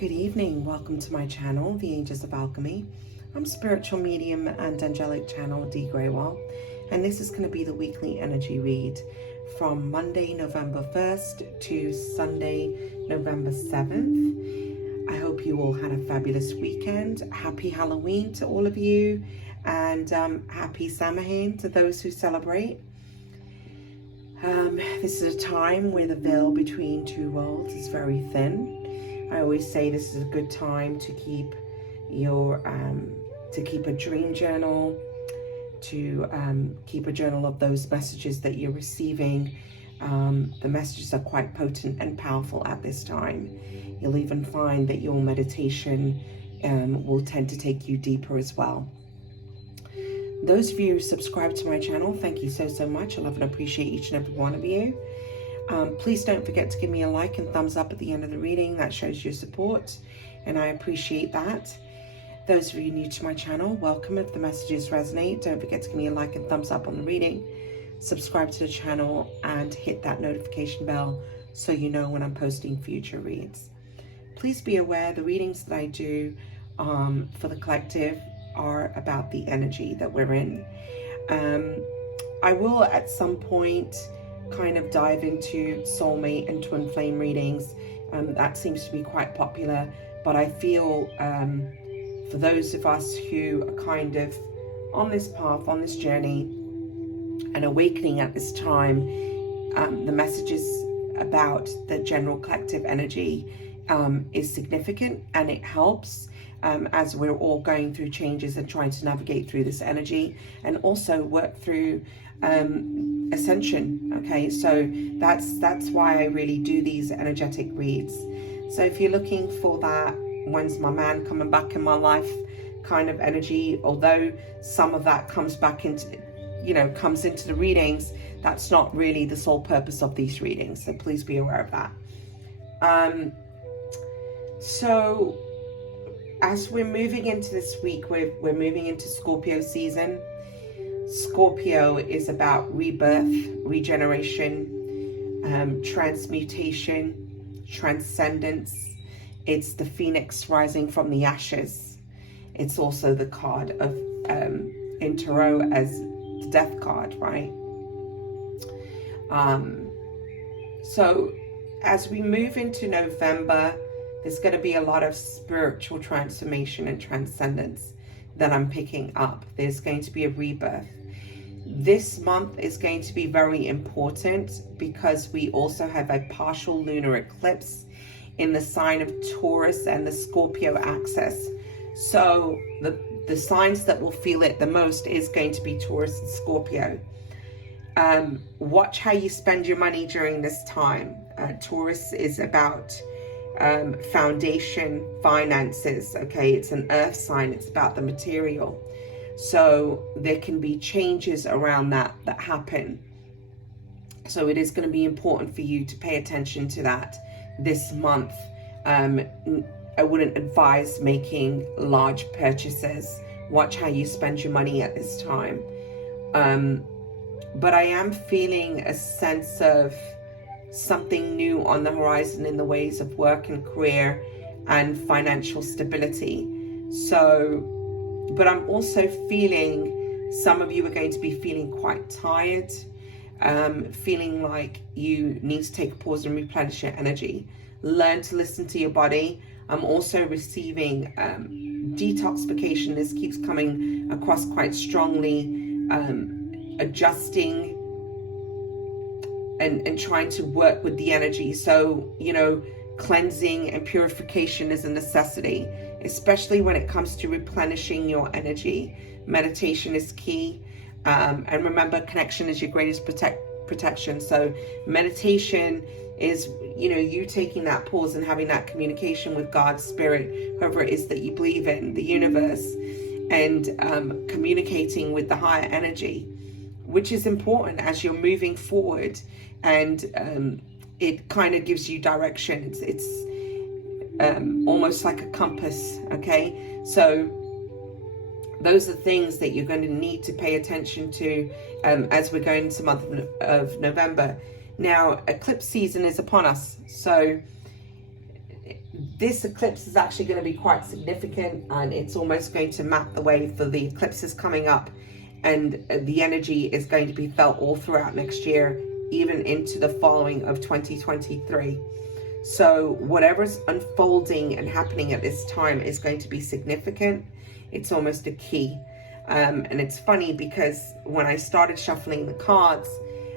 Good evening, welcome to my channel, The Angels of Alchemy. I'm spiritual medium and angelic channel Dee Grewal, and this is going to be the weekly energy read from Monday, November 1st to Sunday, November 7th. I hope you all had a fabulous weekend. Happy Halloween to all of you, and happy Samhain to those who celebrate. This is a time where the veil between two worlds is very thin. I always say this is a good time to keep your keep a dream journal, to keep a journal of those messages that you're receiving. The messages are quite potent and powerful at this time. You'll even find that your meditation will tend to take you deeper as well. Those of you who subscribe to my channel, thank you so much. I love and appreciate each and every one of you. Please don't forget to give me a like and thumbs up at the end of the reading. That shows your support, and I appreciate that. Those of you new to my channel, welcome. If the messages resonate, don't forget to give me a like and thumbs up on the reading. Subscribe to the channel and hit that notification bell so you know when I'm posting future reads. Please be aware the readings that I do for the collective are about the energy that we're in. I will at some point kind of dive into soulmate and twin flame readings. That seems to be quite popular, but I feel for those of us who are kind of on this path, on this journey and awakening at this time, the messages about the general collective energy is significant, and it helps as we're all going through changes and trying to navigate through this energy and also work through ascension. Okay, so that's why I really do these energetic reads. So if you're looking for that when's my man coming back in my life kind of energy, although some of that comes back into, comes into the readings, that's not really the sole purpose of these readings, so please be aware of that. So as we're moving into this week, we're moving into Scorpio season. Scorpio is about rebirth, regeneration, transmutation, transcendence. It's the phoenix rising from the ashes. It's also the card of in tarot as the death card, right? So as we move into November, there's going to be a lot of spiritual transformation and transcendence that I'm picking up. There's going to be a rebirth. This month is going to be very important because we also have a partial lunar eclipse in the sign of Taurus and the Scorpio axis. So the signs that will feel it the most is going to be Taurus and Scorpio. Watch how you spend your money during this time. Taurus is about foundation, finances. Okay, it's an earth sign. It's about the material. So there can be changes around that happen. So it is going to be important for you to pay attention to that this month. I wouldn't advise making large purchases. Watch how you spend your money at this time. But I am feeling a sense of something new on the horizon in the ways of work and career and financial stability. So, but I'm also feeling some of you are going to be feeling quite tired, feeling like you need to take a pause and replenish your energy. Learn to listen to your body. I'm also receiving detoxification. This keeps coming across quite strongly, adjusting and trying to work with the energy. So, cleansing and purification is a necessity, especially when it comes to replenishing your energy. Meditation is key. And remember, connection is your greatest protection. So meditation is, you taking that pause and having that communication with God, spirit, whoever it is that you believe in, the universe, and communicating with the higher energy, which is important as you're moving forward. And it kind of gives you direction. It's almost like a compass. Okay, so those are things that you're going to need to pay attention to as we're going into the month of November. Now, eclipse season is upon us, so this eclipse is actually going to be quite significant, and it's almost going to map the way for the eclipses coming up, and the energy is going to be felt all throughout next year, even into the following of 2023. So whatever's unfolding and happening at this time is going to be significant. It's almost a key. And it's funny because when I started shuffling the cards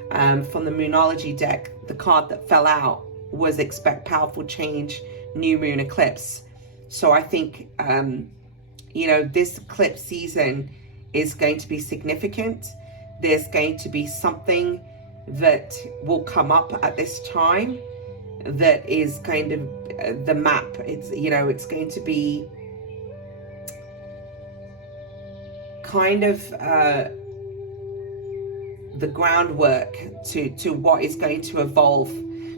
from the Moonology deck, the card that fell out was Expect Powerful Change, New Moon Eclipse. So I think, you know, this eclipse season is going to be significant. There's going to be something that will come up at this time that is kind of the map. It's, you know, it's going to be kind of the groundwork to what is going to evolve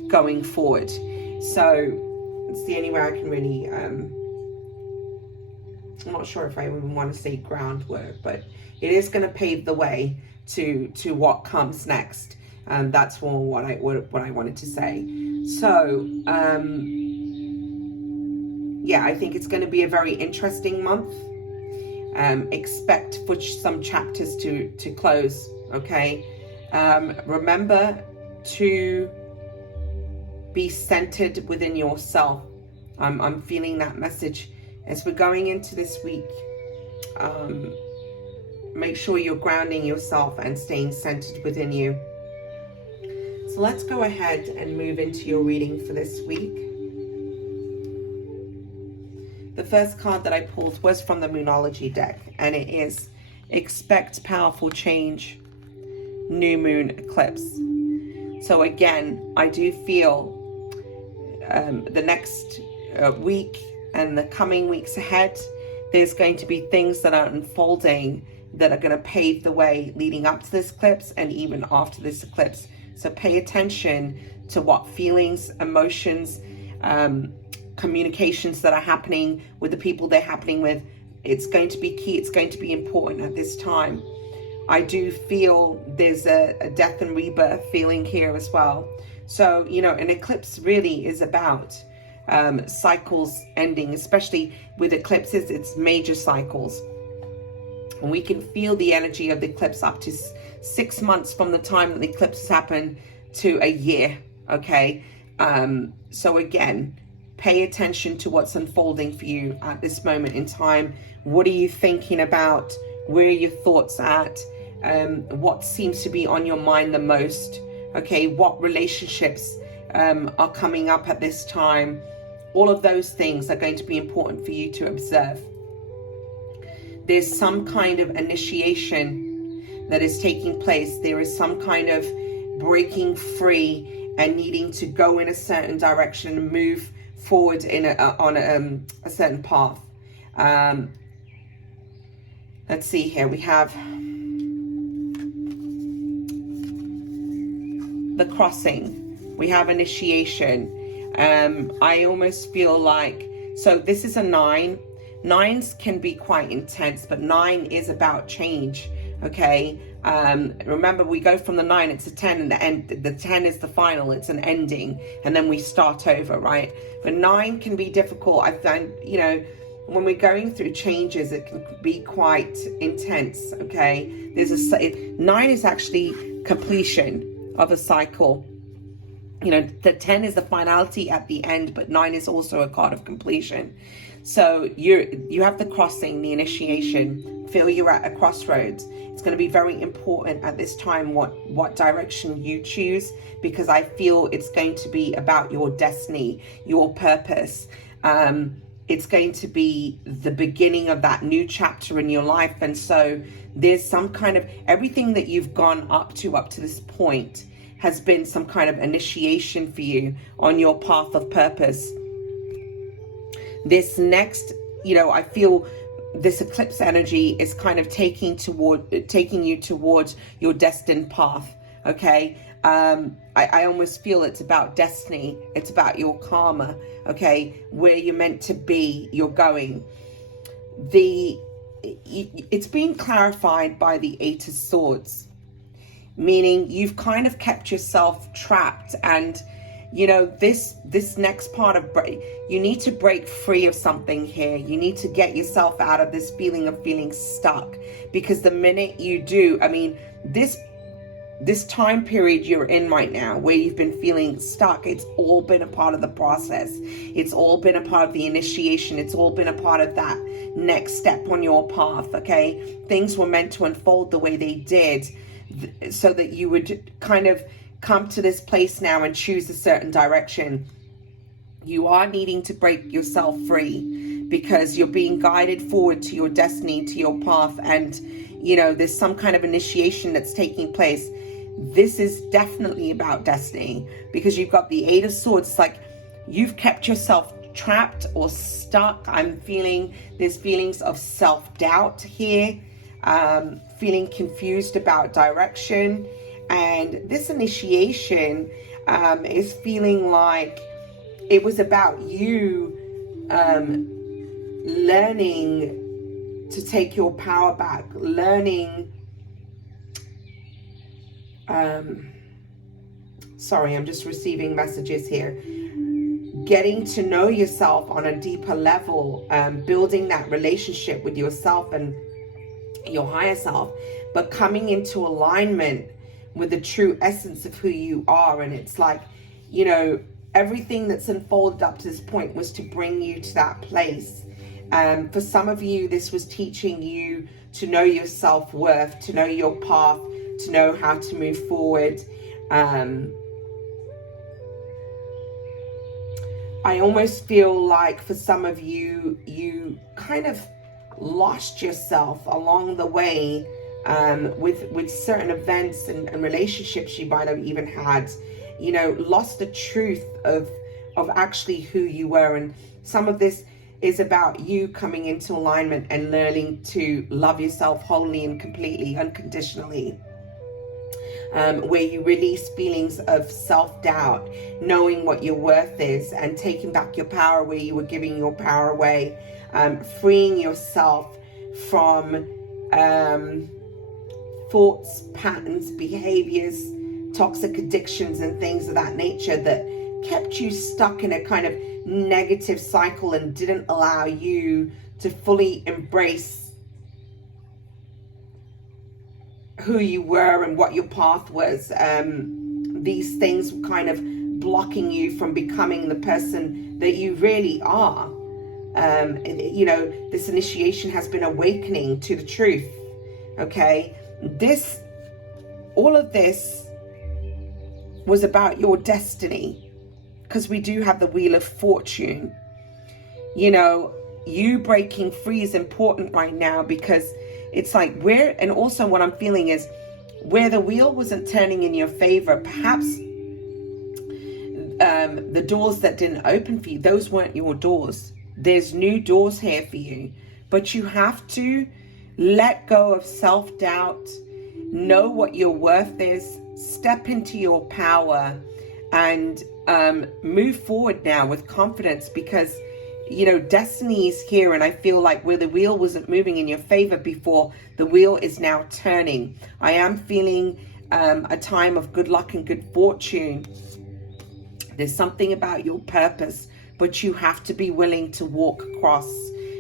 going forward. So it's the only way I can really I'm not sure if I even want to say groundwork, but it is going to pave the way to what comes next. That's what I wanted to say. So yeah, I think it's going to be a very interesting month. Expect for some chapters to close. Okay, remember to be centered within yourself. I'm feeling that message as we're going into this week. Make sure you're grounding yourself and staying centered within you. So let's go ahead and move into your reading for this week. The first card that I pulled was from the Moonology deck, and it is Expect Powerful Change, New Moon Eclipse. So again, I do feel the next week and the coming weeks ahead, there's going to be things that are unfolding that are going to pave the way leading up to this eclipse and even after this eclipse. So pay attention to what feelings, emotions, communications that are happening with the people they're happening with. It's going to be key. It's going to be important at this time. I do feel there's a death and rebirth feeling here as well. So, you know, an eclipse really is about cycles ending, especially with eclipses, it's major cycles. And we can feel the energy of the eclipse up to 6 months from the time that the eclipse has happened to a year. Okay. So again, pay attention to what's unfolding for you at this moment in time. What are you thinking about? Where are your thoughts at? What seems to be on your mind the most? Okay, what relationships are coming up at this time? All of those things are going to be important for you to observe. There's some kind of initiation that is taking place. There is some kind of breaking free and needing to go in a certain direction and move forward in on a certain path. Let's see here. We have the crossing. We have initiation. I almost feel like, so this is a 9. 9s can be quite intense, but 9 is about change. Okay. Remember, we go from the 9, it's a 10, and the end. The 10 is the final, it's an ending, and then we start over, right? But 9 can be difficult. I find, you know, when we're going through changes, it can be quite intense. Okay, there's 9 is actually completion of a cycle. You know, the 10 is the finality at the end, but 9 is also a card of completion. So you have the crossing, the initiation. Feel you're at a crossroads. It's going to be very important at this time what direction you choose, because I feel it's going to be about your destiny, your purpose. It's going to be the beginning of that new chapter in your life. And so there's some kind of, everything that you've gone up to this point has been some kind of initiation for you on your path of purpose. This next, you know, I feel this eclipse energy is kind of taking you towards your destined path. Okay. I almost feel it's about destiny. It's about your karma. Okay. Where you're meant to be, you're going. It's being clarified by the 8 of Swords, meaning you've kind of kept yourself trapped, and you know, this next part of you need to break free of something here. You need to get yourself out of this feeling of feeling stuck, because the minute you do, I mean, this time period you're in right now where you've been feeling stuck, it's all been a part of the process. It's all been a part of the initiation. It's all been a part of that next step on your path, okay? Things were meant to unfold the way they did so that you would kind of come to this place now and choose a certain direction. You are needing to break yourself free because you're being guided forward to your destiny, to your path, and you know, there's some kind of initiation that's taking place. This is definitely about destiny, because you've got the Eight of Swords. It's like you've kept yourself trapped or stuck. I'm feeling there's feelings of self-doubt here, feeling confused about direction. And this initiation is feeling like it was about you learning to take your power back, learning, sorry, I'm just receiving messages here, getting to know yourself on a deeper level, building that relationship with yourself and your higher self, but coming into alignment with the true essence of who you are. And it's like, you know, everything that's unfolded up to this point was to bring you to that place. For some of you, this was teaching you to know your self-worth, to know your path, to know how to move forward. I almost feel like for some of you, you kind of lost yourself along the way with certain events and relationships you might have even had, you know, lost the truth of actually who you were. And some of this is about you coming into alignment and learning to love yourself wholly and completely, unconditionally, where you release feelings of self-doubt, knowing what your worth is, and taking back your power where you were giving your power away, freeing yourself from thoughts, patterns, behaviors, toxic addictions and things of that nature that kept you stuck in a kind of negative cycle and didn't allow you to fully embrace who you were and what your path was. These things were kind of blocking you from becoming the person that you really are. You know, this initiation has been awakening to the truth. Okay, all of this was about your destiny, because we do have the Wheel of Fortune. You know, you breaking free is important right now, because it's like and also what I'm feeling is where the wheel wasn't turning in your favor, perhaps the doors that didn't open for you, those weren't your doors. There's new doors here for you, but you have to let go of self-doubt, know what your worth is, step into your power, and move forward now with confidence, because you know, destiny is here. And I feel like where the wheel wasn't moving in your favor before, the wheel is now turning. I am feeling a time of good luck and good fortune. There's something about your purpose, but you have to be willing to walk across.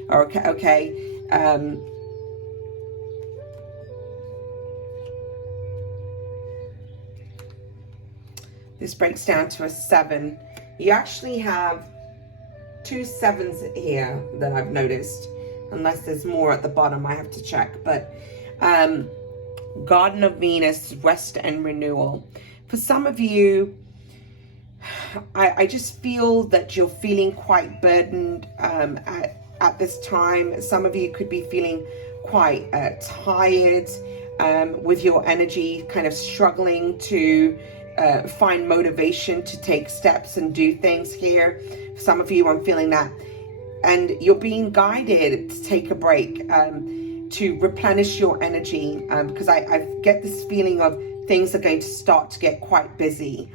Okay. This breaks down to a 7. You actually have 2 7s here that I've noticed, unless there's more at the bottom, I have to check. But Garden of Venus, rest and renewal. For some of you, I just feel that you're feeling quite burdened at this time. Some of you could be feeling quite tired with your energy, kind of struggling to find motivation to take steps and do things here. For some of you, I'm feeling that. And you're being guided to take a break, to replenish your energy, because I get this feeling of things are going to start to get quite busy.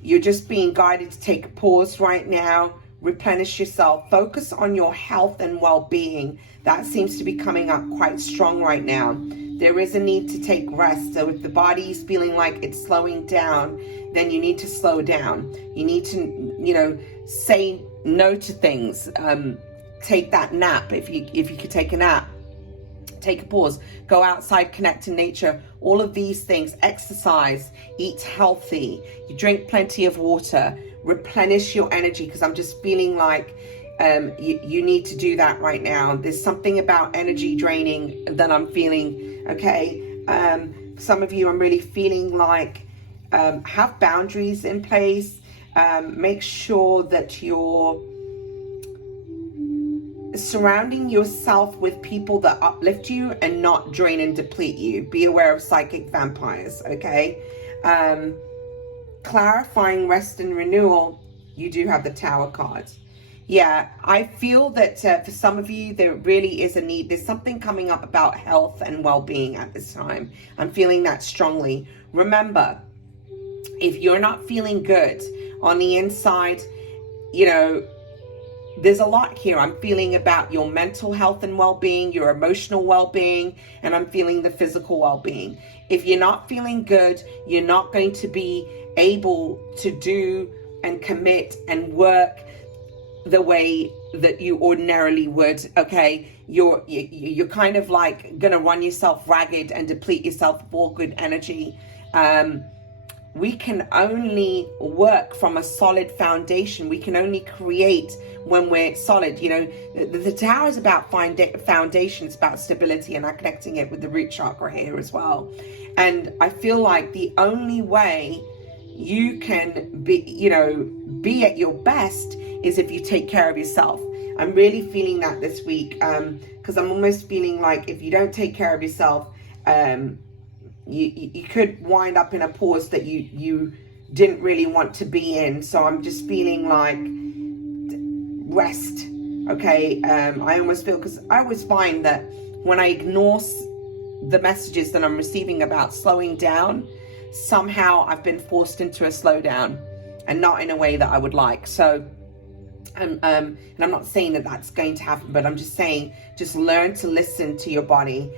You're just being guided to take a pause right now, replenish yourself, focus on your health and well-being. That seems to be coming up quite strong right now. There is a need to take rest. So if the body is feeling like it's slowing down, then you need to slow down. You need to, you know, say no to things. Take that nap if you could take a nap. Take a pause, go outside, connect to nature, all of these things, exercise, eat healthy, you drink plenty of water, replenish your energy, because I'm just feeling like you need to do that right now. There's something about energy draining that I'm feeling, okay? Some of you, I'm really feeling like have boundaries in place. Make sure that you're surrounding yourself with people that uplift you and not drain and deplete you. Be aware of psychic vampires, okay? Clarifying rest and renewal, you do have the Tower cards. Yeah, I feel that for some of you, there really is a need. There's something coming up about health and well-being at this time. I'm feeling that strongly. Remember, if you're not feeling good on the inside, you know, there's a lot here. I'm feeling about your mental health and well-being, your emotional well-being, and I'm feeling the physical well-being. If you're not feeling good, you're not going to be able to do and commit and work the way that you ordinarily would, okay? You're kind of like gonna run yourself ragged and deplete yourself of all good energy. We can only work from a solid foundation. We can only create when we're solid. You know, the Tower is about foundation. It's about stability, and I'm connecting it with the root chakra here as well. And I feel like the only way you can be, you know, be at your best is if you take care of yourself. I'm really feeling that this week, because I'm almost feeling like if you don't take care of yourself, you could wind up in a pause that you didn't really want to be in. So I'm just feeling like rest, okay? I almost feel, because I always find that when I ignore the messages that I'm receiving about slowing down, somehow I've been forced into a slowdown, and not in a way that I would like. So and I'm not saying that that's going to happen, but I'm just saying, just learn to listen to your body.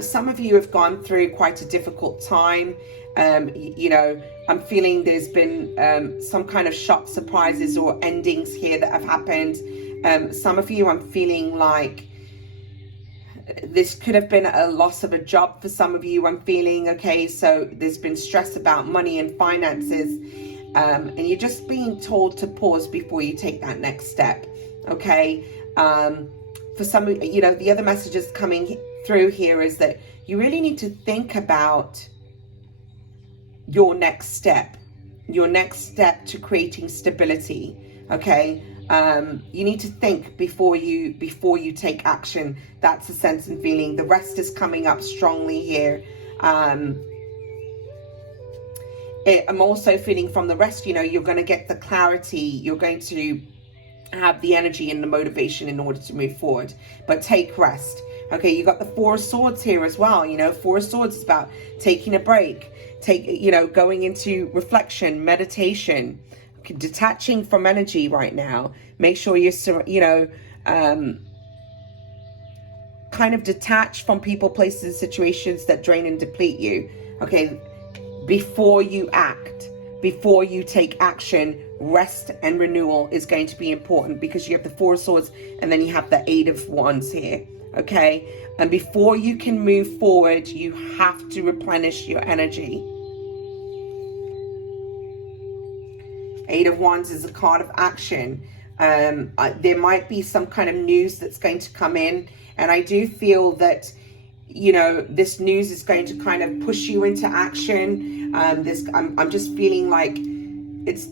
Some of you have gone through quite a difficult time. You know, I'm feeling there's been some kind of shock surprises or endings here that have happened. Some of you, I'm feeling like this could have been a loss of a job for some of you. I'm feeling, okay, so there's been stress about money and finances. And you're just being told to pause before you take that next step, okay? For some, you know, the other messages coming through here is that you really need to think about your next step to creating stability, okay? You need to think before you take action. That's the sense and feeling. The rest is coming up strongly here. I'm also feeling from the rest, you know, you're going to get the clarity, you're going to have the energy and the motivation in order to move forward, but take rest. Okay, you got the Four of Swords here as well. You know, Four of Swords is about taking a break, going into reflection, meditation, detaching from energy right now. Make sure you're, kind of detach from people, places, situations that drain and deplete you. Okay, before you act, before you take action, rest and renewal is going to be important, because you have the Four of Swords and then you have the Eight of Wands here. Okay, and before you can move forward, you have to replenish your energy. Eight of Wands is a card of action. There might be some kind of news that's going to come in, and I do feel that, you know, this news is going to kind of push you into action. I'm just feeling like it's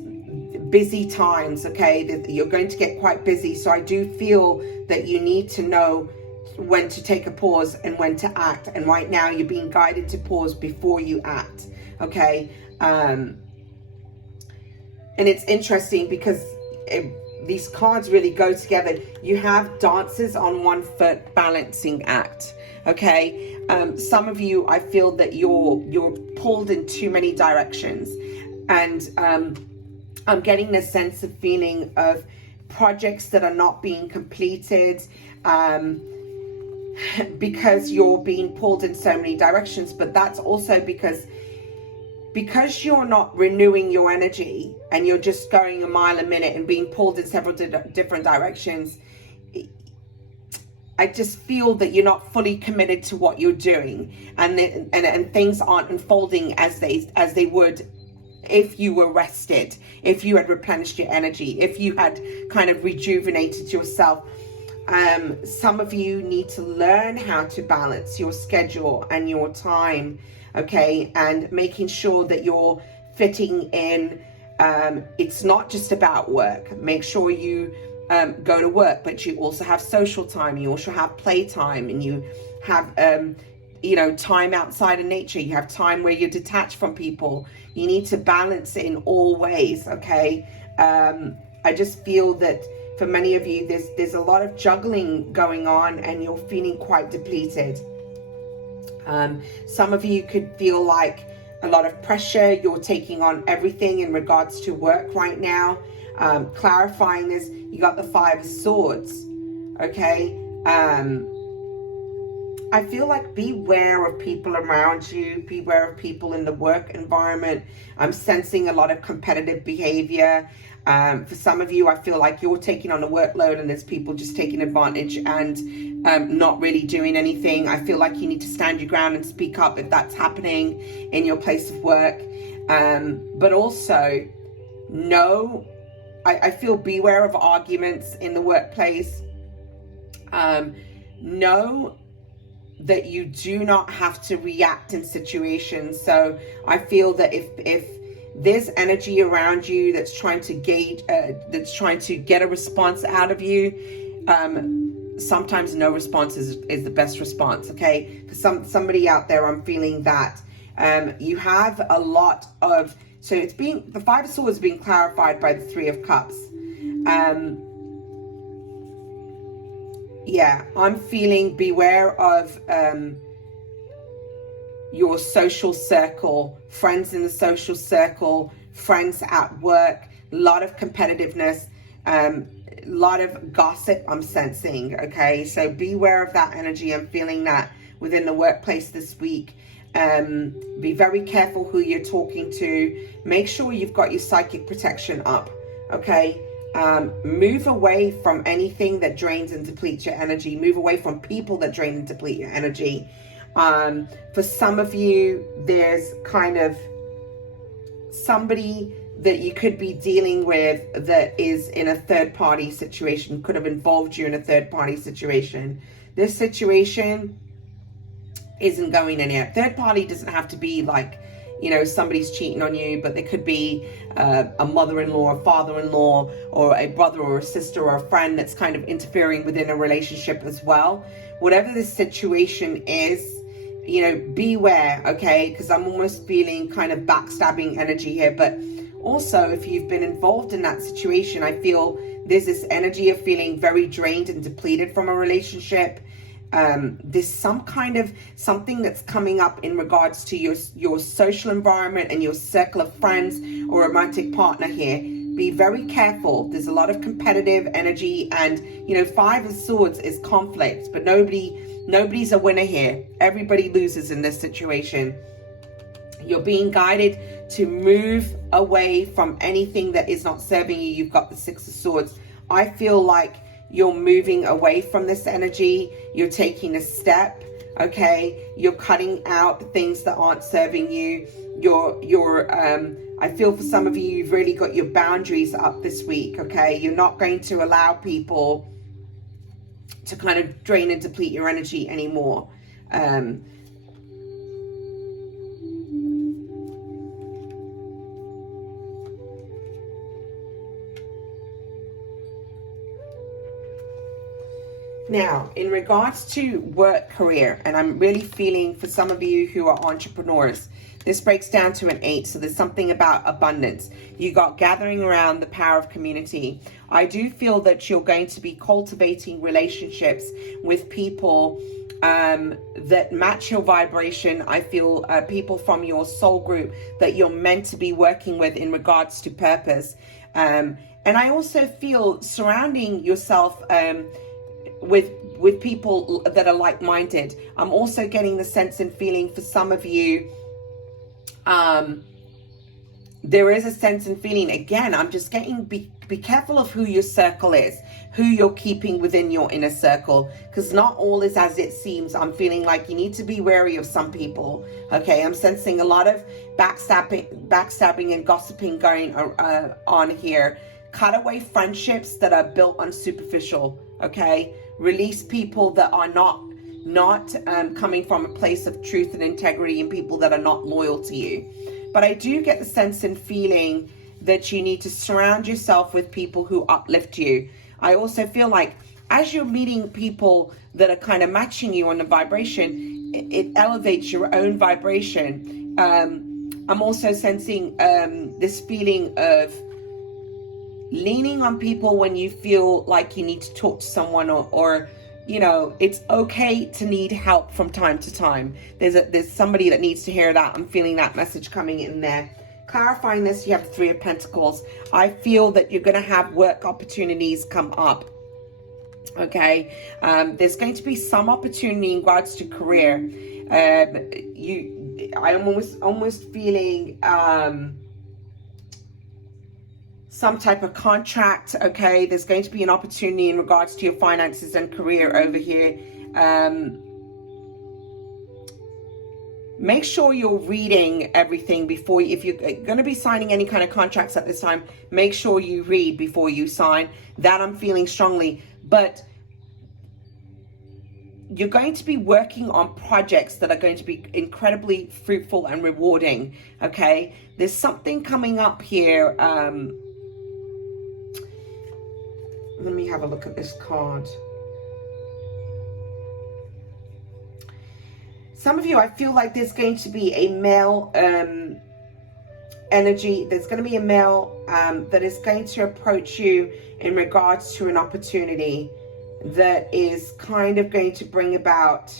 busy times, okay? That you're going to get quite busy. So I do feel that you need to know when to take a pause and when to act. And right now you're being guided to pause before you act, okay? And it's interesting because these cards really go together. You have dancers on one foot, balancing act, okay? Some of you, I feel that you're pulled in too many directions, and I'm getting this sense of feeling, of projects that are not being completed. because you're being pulled in so many directions. But that's also because you're not renewing your energy and you're just going a mile a minute and being pulled in several different directions. I just feel that you're not fully committed to what you're doing, and things aren't unfolding as they would if you were rested, if you had replenished your energy, if you had kind of rejuvenated yourself. Some of you need to learn how to balance your schedule and your time, okay, and making sure that you're fitting in. It's not just about work. Make sure you go to work, but you also have social time, you also have play time, and you have time outside of nature. You have time where you're detached from people. You need to balance it in all ways, okay? I just feel that for many of you, there's a lot of juggling going on and you're feeling quite depleted. Some of you could feel like a lot of pressure. You're taking on everything in regards to work right now. Clarifying this, you got the Five of Swords, okay? I feel like beware of people around you, beware of people in the work environment. I'm sensing a lot of competitive behavior. For some of you, I feel like you're taking on a workload and there's people just taking advantage and not really doing anything. I feel like you need to stand your ground and speak up if that's happening in your place of work. But also, I feel beware of arguments in the workplace. Know that you do not have to react in situations. So I feel that if there's energy around you that's trying to that's trying to get a response out of you, sometimes no response is the best response, okay? For somebody out there, I'm feeling that you have a lot of, so the Five of Swords being clarified by the Three of Cups. Yeah, I'm feeling beware of your social circle, friends in the social circle, friends at work, a lot of competitiveness, a lot of gossip I'm sensing, okay? So beware of that energy. I'm feeling that within the workplace this week. Be very careful who you're talking to. Make sure you've got your psychic protection up, okay? Move away from anything that drains and depletes your energy. Move away from people that drain and deplete your energy. For some of you, there's kind of somebody that you could be dealing with that is in a third-party situation, could have involved you in a third-party situation. This situation isn't going anywhere. Third party doesn't have to be like, somebody's cheating on you, but there could be a mother-in-law, a father-in-law, or a brother or a sister or a friend that's kind of interfering within a relationship as well. Whatever this situation is, beware, okay? Because I'm almost feeling kind of backstabbing energy here. But also, if you've been involved in that situation, I feel there's this energy of feeling very drained and depleted from a relationship. There's something that's coming up in regards to your social environment and your circle of friends or romantic partner here. Be very careful. There's a lot of competitive energy, and Five of Swords is conflict, but nobody's a winner here. Everybody loses in this situation. You're being guided to move away from anything that is not serving you. You've got the Six of Swords. I feel like you're moving away from this energy. You're taking a step, okay? You're cutting out things that aren't serving you. I feel for some of you, you've really got your boundaries up this week, okay? You're not going to allow people to kind of drain and deplete your energy anymore. Now, in regards to work career, and I'm really feeling for some of you who are entrepreneurs, this breaks down to an 8. So there's something about abundance. You got gathering around, the power of community. I do feel that you're going to be cultivating relationships with people that match your vibration. I feel people from your soul group that you're meant to be working with in regards to purpose. And I also feel surrounding yourself with with people that are like-minded. I'm also getting the sense and feeling for some of you, there is a sense and feeling, again, I'm just getting, be careful of who your circle is, who you're keeping within your inner circle, because not all is as it seems. I'm feeling like you need to be wary of some people, okay? I'm sensing a lot of backstabbing and gossiping going on here. Cut away friendships that are built on superficial, okay? Release people that are not coming from a place of truth and integrity, and people that are not loyal to you. But I do get the sense and feeling that you need to surround yourself with people who uplift you. I also feel like as you're meeting people that are kind of matching you on the vibration, it elevates your own vibration. I'm also sensing this feeling of leaning on people when you feel like you need to talk to someone, or you know, it's okay to need help from time to time. There's somebody that needs to hear that. I'm feeling that message coming in there. Clarifying this, you have 3 of Pentacles. I feel that you're going to have work opportunities come up. Okay, there's going to be some opportunity in regards to career. I'm almost feeling some type of contract. Okay, there's going to be an opportunity in regards to your finances and career over here. Make sure you're reading everything before if you're going to be signing any kind of contracts at this time. Make sure you read before you sign. That I'm feeling strongly. But you're going to be working on projects that are going to be incredibly fruitful and rewarding. Okay, there's something coming up here. Let me have a look at this card. Some of you, I feel like there's going to be a male energy. There's going to be a male that is going to approach you in regards to an opportunity that is kind of going to bring about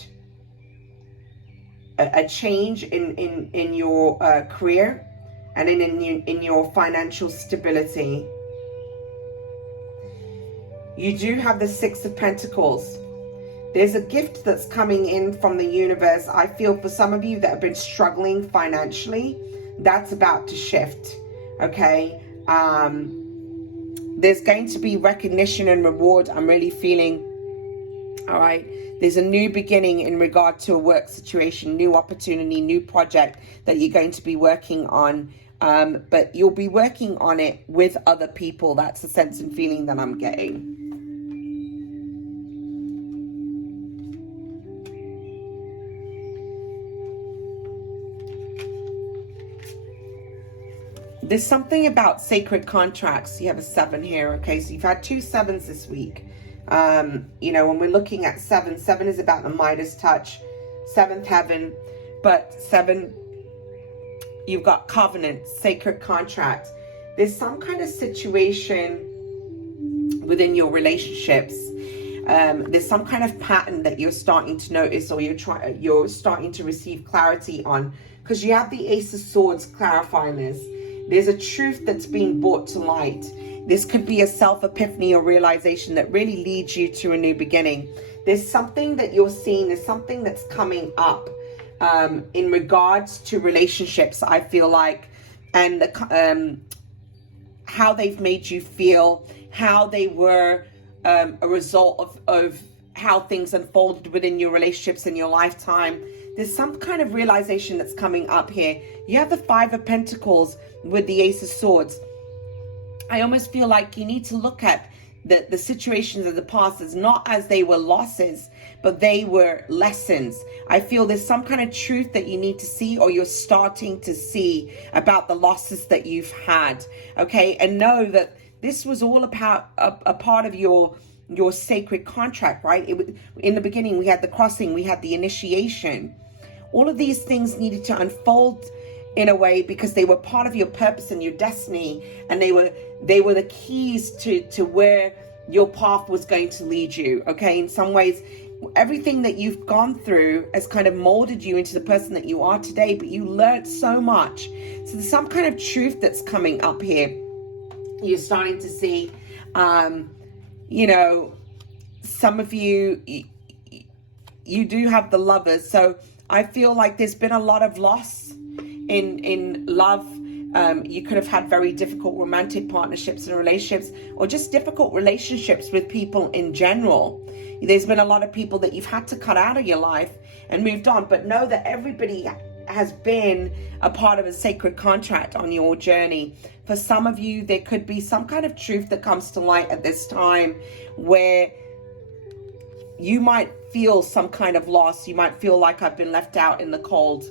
a change in your career and in your financial stability. You do have the 6 of Pentacles. There's a gift that's coming in from the universe. I feel for some of you that have been struggling financially, that's about to shift, okay? There's going to be recognition and reward. I'm really feeling, all right? There's a new beginning in regard to a work situation, new opportunity, new project that you're going to be working on. But you'll be working on it with other people. That's the sense and feeling that I'm getting. There's something about sacred contracts. You have a 7 here. Okay, so you've had 2 7s this week. You know, when we're looking at 7 is about the Midas touch, 7th heaven. But 7, you've got covenant, sacred contract. There's some kind of situation within your relationships. There's some kind of pattern that you're starting to notice, or you're starting to receive clarity on, because you have the Ace of Swords clarifying this. There's a truth that's being brought to light. This could be a self-epiphany or realization that really leads you to a new beginning. There's something that you're seeing. There's something that's coming up in regards to relationships, I feel like, and the, how they've made you feel, how they were a result of how things unfolded within your relationships in your lifetime. There's some kind of realization that's coming up here. You have the 5 of Pentacles with the Ace of Swords. I almost feel like you need to look at the situations of the past as not as they were losses, but they were lessons. I feel there's some kind of truth that you need to see, or you're starting to see, about the losses that you've had. Okay, and know that this was all about a part of your sacred contract, right? In the beginning, we had the crossing, we had the initiation. All of these things needed to unfold in a way because they were part of your purpose and your destiny, and they were the keys to where your path was going to lead you. Okay, in some ways, everything that you've gone through has kind of molded you into the person that you are today, but you learned so much. So there's some kind of truth that's coming up here. You're starting to see, you know, some of you, you do have the Lovers. So I feel like there's been a lot of loss in love. You could have had very difficult romantic partnerships and relationships, or just difficult relationships with people in general. There's been a lot of people that you've had to cut out of your life and moved on, but know that everybody has been a part of a sacred contract on your journey. For some of you, there could be some kind of truth that comes to light at this time where you might feel some kind of loss. You might feel like I've been left out in the cold.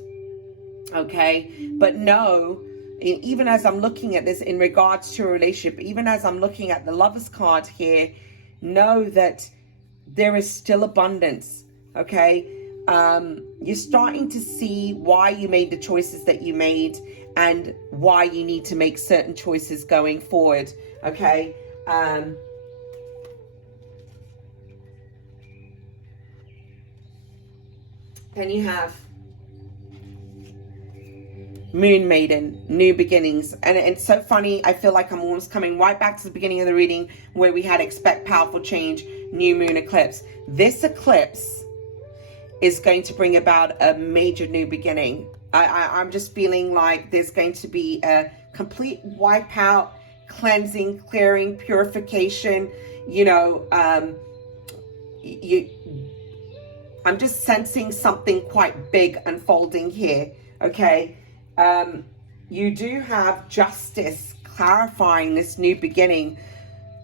Okay, but no, even as I'm looking at this in regards to a relationship, even as I'm looking at the Lovers card here, know that there is still abundance. Okay, you're starting to see why you made the choices that you made and why you need to make certain choices going forward. Okay, then you have Moon Maiden, new beginnings. And it's so funny, I feel like I'm almost coming right back to the beginning of the reading where we had expect powerful change, new moon eclipse. This eclipse is going to bring about a major new beginning. I'm just feeling like there's going to be a complete wipeout, cleansing, clearing, purification. You know, I'm just sensing something quite big unfolding here. Okay. You do have justice clarifying this new beginning.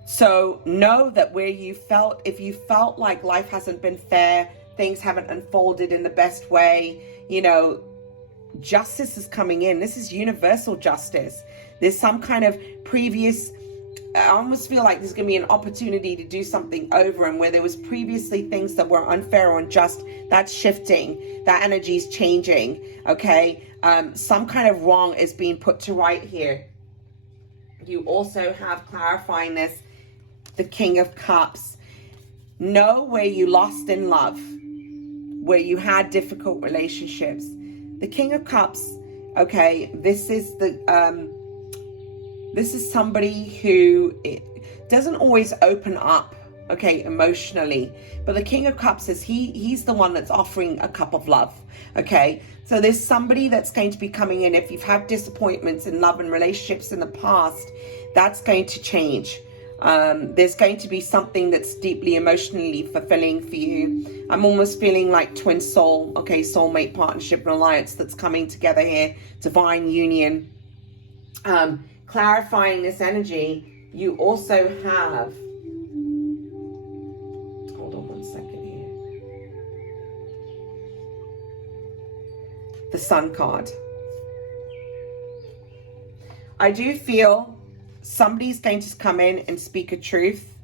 So know that where you felt, if you felt like life hasn't been fair, things haven't unfolded in the best way, you know, justice is coming in. This is universal justice. There's some kind of previous, I almost feel like there's going to be an opportunity to do something over, and where there was previously things that were unfair or unjust, that's shifting. That energy is changing. Okay. Some kind of wrong is being put to right here. You also have, clarifying this, the King of Cups. Know where you lost in love, where you had difficult relationships. The King of Cups, okay, this is somebody who doesn't always open up, okay, emotionally. But the King of Cups is he's the one that's offering a cup of love, okay? So there's somebody that's going to be coming in. If you've had disappointments in love and relationships in the past, that's going to change. There's going to be something that's deeply emotionally fulfilling for you. I'm almost feeling like twin soul, okay, soulmate partnership and alliance that's coming together here, divine union. Clarifying this energy, you also have, hold on one second here, the Sun card. I do feel somebody's going to come in and speak a truth.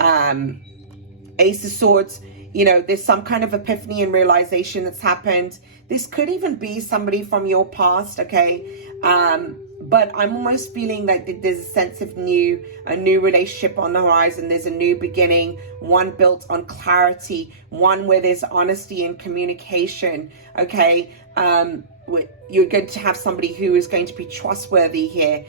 Ace of Swords, you know, there's some kind of epiphany and realization that's happened. This could even be somebody from your past, okay? But I'm almost feeling like there's a sense of a new relationship on the horizon. There's a new beginning, one built on clarity, one where there's honesty and communication, okay? You're going to have somebody who is going to be trustworthy here.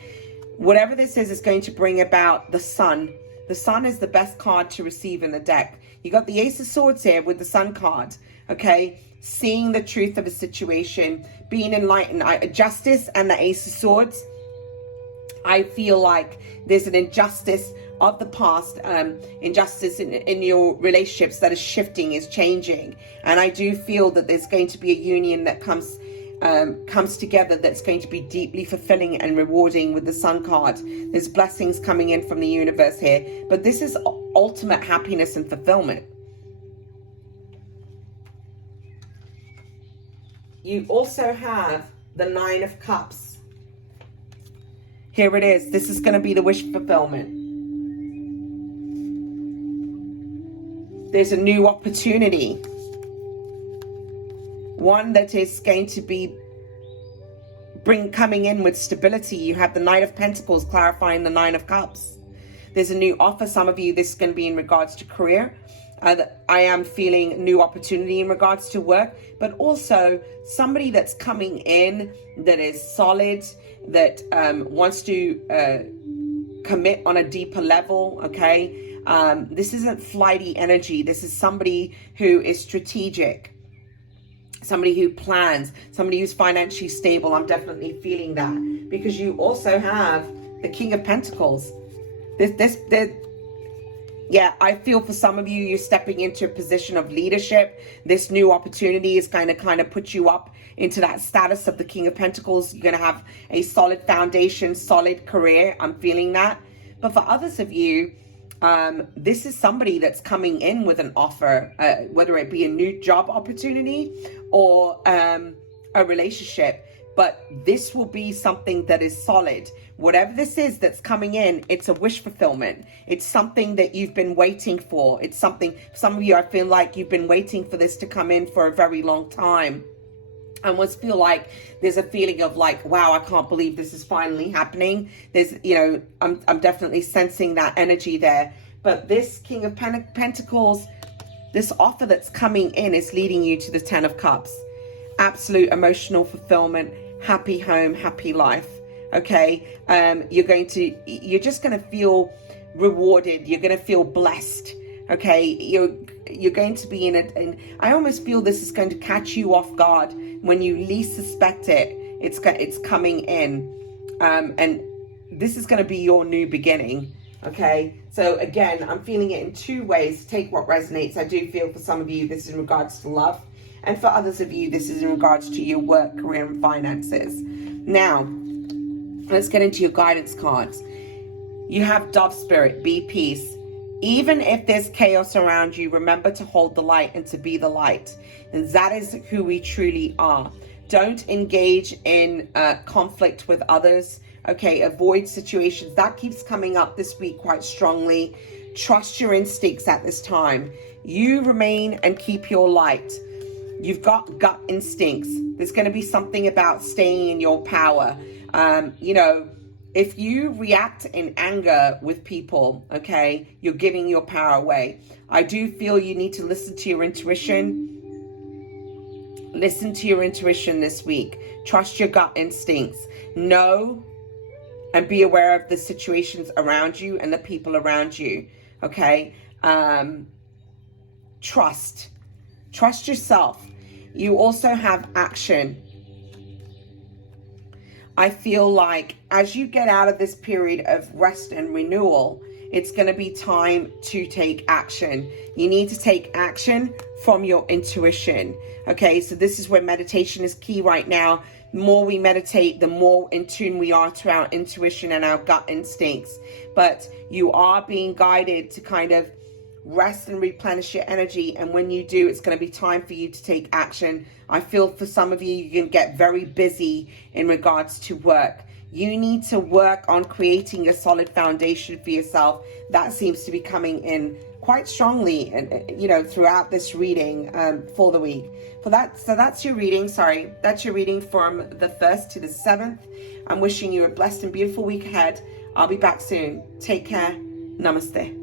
Whatever this is going to bring about the Sun. The Sun is the best card to receive in the deck. You got the Ace of Swords here with the Sun card, okay? Seeing the truth of a situation, being enlightened. Justice and the Ace of Swords. I feel like there's an injustice of the past, injustice in your relationships that is shifting, is changing. And I do feel that there's going to be a union that comes together that's going to be deeply fulfilling and rewarding with the Sun card. There's blessings coming in from the universe here, but this is ultimate happiness and fulfillment. You also have the Nine of Cups. Here it is. This is going to be the wish fulfillment. There's a new opportunity. One that is going to be coming in with stability. You have the Knight of Pentacles clarifying the Nine of Cups. There's a new offer. Some of you, this is going to be in regards to career. I am feeling new opportunity in regards to work, but also somebody that's coming in that is solid, that wants to commit on a deeper level, okay? This isn't flighty energy. This is somebody who is strategic, somebody who plans, somebody who's financially stable. I'm definitely feeling that, because you also have the King of Pentacles. Yeah, I feel for some of you, you're stepping into a position of leadership. This new opportunity is kind of put you up into that status of the King of Pentacles. You're going to have a solid foundation, solid career. I'm feeling that. But for others of you, this is somebody that's coming in with an offer, whether it be a new job opportunity or a relationship. But this will be something that is solid. Whatever this is that's coming in, it's a wish fulfillment. It's something that you've been waiting for. It's something, some of you, I feel like you've been waiting for this to come in for a very long time. I almost feel like there's a feeling of like, wow, I can't believe this is finally happening. There's, you know, I'm definitely sensing that energy there. But this King of Pentacles, this offer that's coming in is leading you to the Ten of Cups. Absolute emotional fulfillment, happy home, happy life. Okay, you're just going to feel rewarded. You're going to feel blessed. Okay, you're going to be in I almost feel this is going to catch you off guard when you least suspect it. It's coming in, and this is going to be your new beginning. Okay, so again, I'm feeling it in two ways. Take what resonates. I do feel for some of you this is in regards to love, and for others of you this is in regards to your work, career, and finances. Now, let's get into your guidance cards. You have Dove Spirit, be peace. Even if there's chaos around you, remember to hold the light and to be the light. And that is who we truly are. Don't engage in conflict with others. Okay, avoid situations. That keeps coming up this week quite strongly. Trust your instincts at this time. You remain and keep your light. You've got gut instincts. There's going to be something about staying in your power. You know, if you react in anger with people, okay, you're giving your power away. I do feel you need to listen to your intuition. Listen to your intuition this week. Trust your gut instincts. Know and be aware of the situations around you and the people around you, okay? Trust yourself. You also have action. I feel like as you get out of this period of rest and renewal, it's going to be time to take action. You need to take action from your intuition. Okay, so this is where meditation is key right now. The more we meditate, the more in tune we are to our intuition and our gut instincts. But you are being guided to kind of rest and replenish your energy, and when you do, it's going to be time for you to take action. I feel for some of you, you can get very busy in regards to work. You need to work on creating a solid foundation for yourself. That seems to be coming in quite strongly, and you know, throughout this reading for the week. So that's your reading. Sorry, that's your reading from the 1st to the 7th. I'm wishing you a blessed and beautiful week ahead. I'll be back soon. Take care. Namaste.